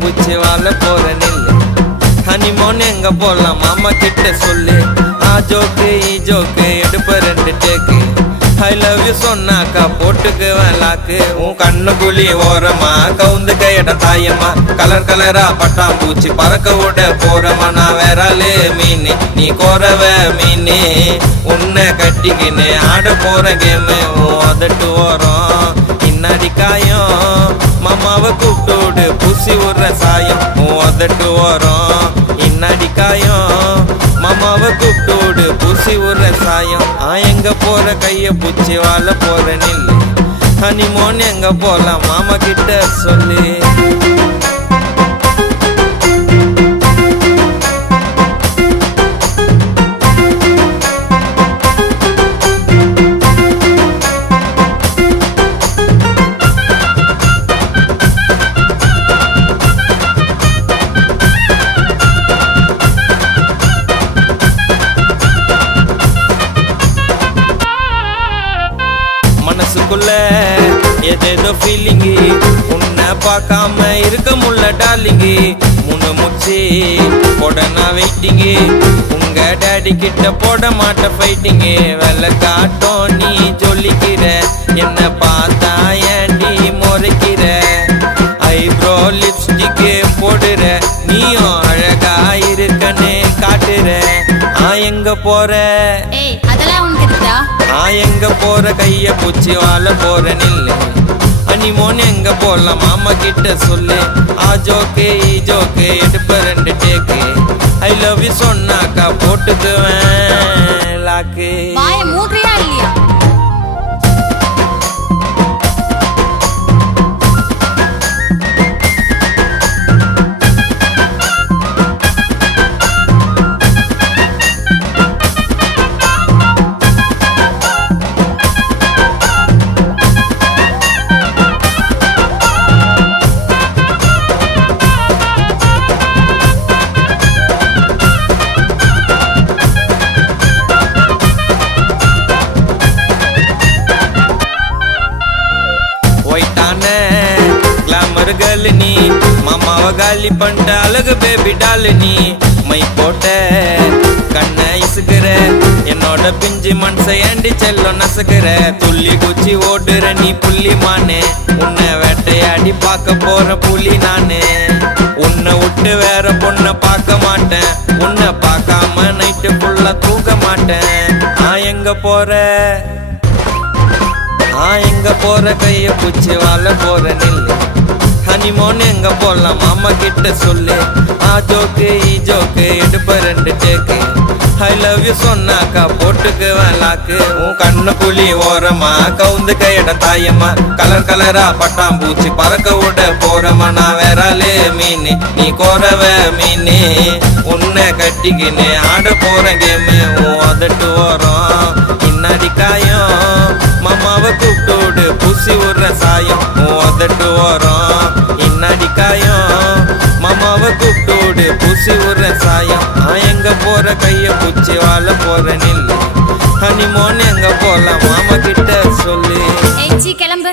பூச்சி வாழ போற நில்லு. ஹனிமோன் எங்க போலாம் மாமா கிட்ட சொல்லு. ஆ ஜோக்கு ஈ ஜோக்கு எடுப்ப 2 டேக்கு. ஐ லவ் யூ சொன்னாக்கா போட்டுக்குவேன் லாக்கு. உன் கண்ணு குழி ஓரமா கவுந்து கையிட தாயம்மா. கலர் கலரா பட்டாம்பூச்சி பறக்க விட போறமா. நான் வேறாலே மீனு நீ கோரவ மீனு. உன்னை கட்டிக்கின்னு ஆட போற கேமு. உன் அதட்டு ஓரம் இன்னாடி காயம். மாமாவை கூப்பிட்டு பூசி விடுற சாயம். உன் அதட்டு ஓரம் இன்னாடி காயம். மாமாவை கூப்பிட்டு பூசி விடுற சாயம். எங்க போற கைய பூச்சி வாழ போற நில்லு. ஹனிமோன் எங்க போலாம் மாமா கிட்ட சொல்லு. மனசுக்குள்ள ஏதேதோ ஃபீலிங்கு. உன்னை பார்க்காம இருக்க முல்ல டார்லிங்கு. முன்னு முச்சி போட நான் வெயிட்டிங்கு. உங்க டேடி கிட்ட போட மாட்ட ஃபைட்டிங்கு. வெள்ளை காட்டும் நீ சொல்லிக்கிற. என்ன பார்த்தா ஏண்டி முறைக்கிற. ஐப்ரோ லிப்ஸ்டிக்கு போடுற. நீயும் அழகா இருக்கன்னு காட்டுற. எங்க போற எங்க போற கைய பூச்சி வாழ போற நில்லு. ஹனிமோன் எங்க போலாம் மாமா கிட்ட சொல்லு. ஆ ஜோக்கு ஈ ஜோக்கு எடுப்ப 2 டேக்கு. ஐ லவ் யூ சொன்னாக்கா போட்டுக்குவேன் லாக்கு. மூட்றியா இல்லையா? கிளாமர் கேர்ள் நீ. மாமாவை காலி பண்ணிட்ட அழகு பேபி டால் நீ. மை போட்ட கண்ணை இசுக்குற. என்னோட பிஞ்சு மனசை ஏண்டி செல்லம் நசுக்குற. துள்ளி குச்சி ஓடுற நீ புள்ளி மானே. உன்னை வேட்டையாடி பார்க்க போற புலி நானு. உன்னை விட்டு வேற பொண்ணை பார்க்க மாட்டேன். உன்னை பார்க்காம நைட்டு ஃபுல்லா தூக்க மாட்டேன். எங்க போற எங்க போற கைய பூச்சி வாழ போற நில்லு. ஹனிமோன் எங்க போலாம் மாமா கிட்ட சொல்லு. ஆ ஜோக்கு ஈ ஜோக்கு எடுப்ப 2 டேக்கு. ஐ லவ் யூ சொன்னாக்கா போட்டுக்குவேன் லாக்கு. உன் கண்ணு குழி ஓரமா கவுந்து கையிட தாயம்மா. கலர் கலரா பட்டாம்பூச்சி பறக்க விட போறமா. நான் வேறாலே மீனு நீ கோரவ மீனு. உன்னை கட்டிக்கின்னு ஆட போற கேமு. உன் அதட்டு ஓரம் இன்னாடி காயம். மாமாவை கூப்பிட்டு பூசி விடுற சாயம். உன் அதட்டு ஓரம் இன்னாடி காயம். மாமாவை கூப்பிட்டு பூசி விடுற சாயம். எங்க போற கைய பூச்சி வாழ போற நில்லு. ஹனிமோன் எங்க போலாம் மாமா கிட்ட சொல்லு. கிளம்பு.